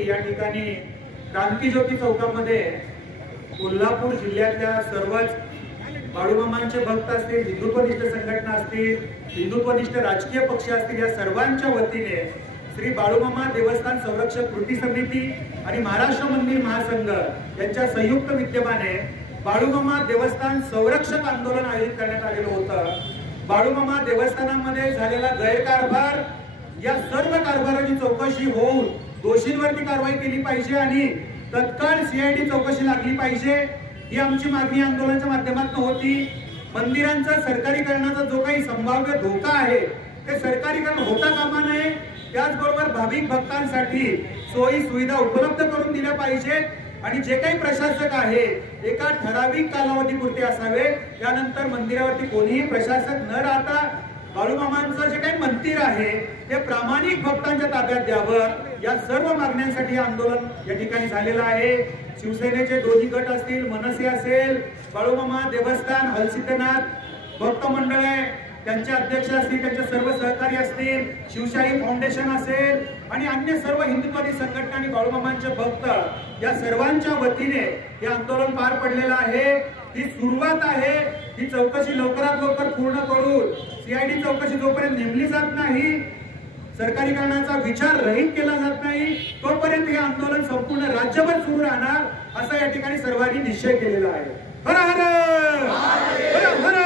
रोजी या ठिकाणी क्रांतिज्योती चौकामध्ये कोल्हापूर जिल्ह्यातल्या सर्वच बाळूमामांचे भक्त असतील, हिंदुत्वनिष्ठ संघटना असतील, हिंदुत्वनिष्ठ राजकीय पक्ष असतील, या सर्वांच्या वतीने श्री बाळूमामा देवस्थान संरक्षक कृती समिती आणि महाराष्ट्र मंदिर महासंघ यांच्या संयुक्त विद्यमाने बाळूमामा देवस्थान संरक्षक आंदोलन आयोजित करण्यात आलेलं होतं। बाळूमामा देवस्थानामध्ये झालेला गैरकारभार, या सर्व कारभाराची चौकशी होऊन दोषींवरती कारवाई केली पाहिजे आणि तत्काळ सीआयडी चौकशी लागली पाहिजे, ही आमची मागणी आंदोलनाच्या माध्यमातून होती। मंदिरांचा सरकारीकरणाचा जो काही संभाव्य धोका आहे ते सरकारीकरण होता कामा नये, त्याचबरोबर भाविक भक्तांसाठी सोयी सुविधा उपलब्ध करून दिल्या पाहिजेत आणि जे काही प्रशासक आहे एका ठराविक कालावधीपुरते असावे, त्यानंतर मंदिरावरती कोणीही प्रशासक न राहता बाळूमामांचं जे काही मंदिर आहे ते प्रामाणिक भक्तांच्या ताब्यात द्यावं, या सर्व मागण्यांसाठी आंदोलन या ठिकाणी झालेलं आहे। शिवसेनेचे दोन्ही गट असतील, मनसे असेल, बाळूमामा देवस्थान, हलसिद्धनाथ भक्त मंडळ आहे त्यांचे अध्यक्ष असतील, त्यांचे सर्व सहकारी असतील, शिवशाही फाउंडेशन असेल आणि अन्य सर्व हिंदुत्ववादी संघटना आणि बाळूमामांचे भक्त, या सर्वांच्या वतीने हे आंदोलन पार पडलेलं आहे। ही सुरुवात आहे, ही चौकशी लवकरात लवकर पूर्ण करून सीआयडी चौकशी जोपर्यंत नेमली जात नाही, सरकारीकरणाचा विचार रहित केला जात नाही, तोपर्यंत हे आंदोलन संपूर्ण राज्यभर सुरू राहणार असा या ठिकाणी सर्वांनी निश्चय केलेला आहे। हर हर हर हर